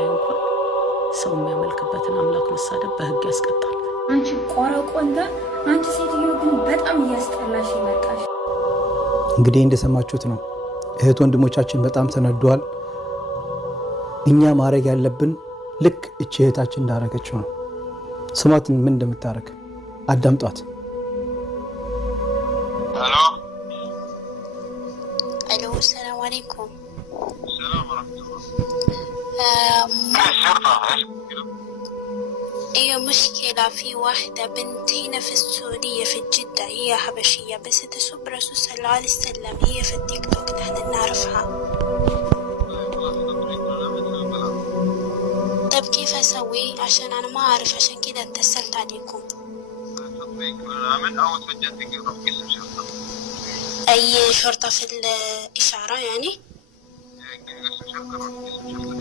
እንኳን ሰው የሚያመልክበትን አምላክ መሳደብ በህግ ያስቀጣል። አንቺ ቆረቆንዳ፣ አንቺ ሴትዮ ግን በጣም እያስጠላሽ ይመጣሽ። እንግዲህ እንደሰማችሁት ነው። እህት ወንድሞቻችን በጣም ተነደዋል። እኛ ማድረግ ያለብን ልክ እቺ እህታችን እንዳረገችው ነው። ስማትን ምን እንደምታረግ አዳምጧት። الو السلام عليكم. السلام ورحمة الله. ايوه مشكلة في واحدة بنت هنا في السعودية في جدة، هي حبشية بس تسب الرسول صلى الله عليه وسلم، هي في التيك توك نحن نعرفها. طيب كيف اسوي عشان انا ما اعرف، عشان كده اتصلت عليكم. تطبيق برنامج او تسجلتك روح قسم شرطة. اي شرطة في الاشارة يعني؟ قسم شرطة روح قسم شرطة.